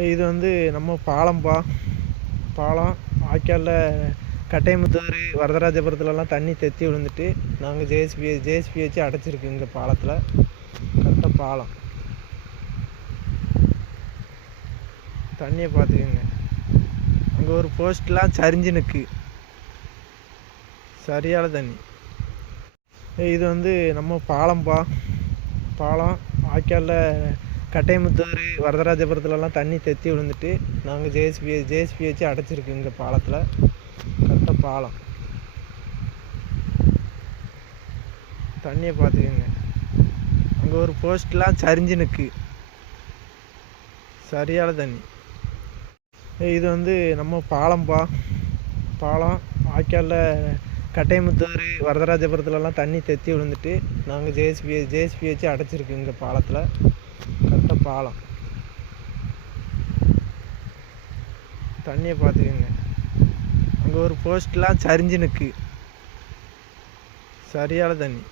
இது வந்து நம்ம பாலம்பா. பாலம் வாய்க்காலில் கட்டையமுத்தூர் வரதராஜபுரத்துலலாம் தண்ணி தெத்தி விழுந்துட்டு நாங்கள் ஜேஎஸ்பி ஜேஎஸ்பி வச்சு அடைச்சிருக்கு இங்கே பாலத்தில். கரெக்டாக பாலம். தண்ணியை பார்த்துக்கோங்க அங்கே ஒரு போஸ்ட்லாம் சரிஞ்சு நிற்கு சரியான தண்ணி. இது வந்து நம்ம பாலம்பா. பாலம் வாய்க்காலில் கட்டையமுத்தூர் வரதராஜபுரத்துலலாம் தண்ணி தெத்தி விழுந்துட்டு நாங்கள் ஜேஎஸ்பி ஜேஎஸ்பி வச்சு அடைச்சிருக்கு இங்கே பாலத்தில். கரெக்டாக பாலம். தண்ணியை பார்த்துக்கோங்க அங்கே ஒரு போஸ்ட்லாம் சரிஞ்சு நிற்கு சரியான தண்ணி. இது வந்து நம்ம பாலம்பா பாலம் வாய்க்காலில் கட்டையமுத்தூர் வரதராஜபுரத்துலலாம் தண்ணி தெத்தி விழுந்துட்டு நாங்கள் ஜேஎஸ்பி ஜேஎஸ்பி வச்சு அடைச்சிருக்கு இங்கே பாலத்தில். கரெக்டாக பாலம். தண்ணியை பார்த்துக்கோங்க அங்கே ஒரு போஸ்ட்லாம் சரிஞ்சு நிற்கு சரியான தண்ணி.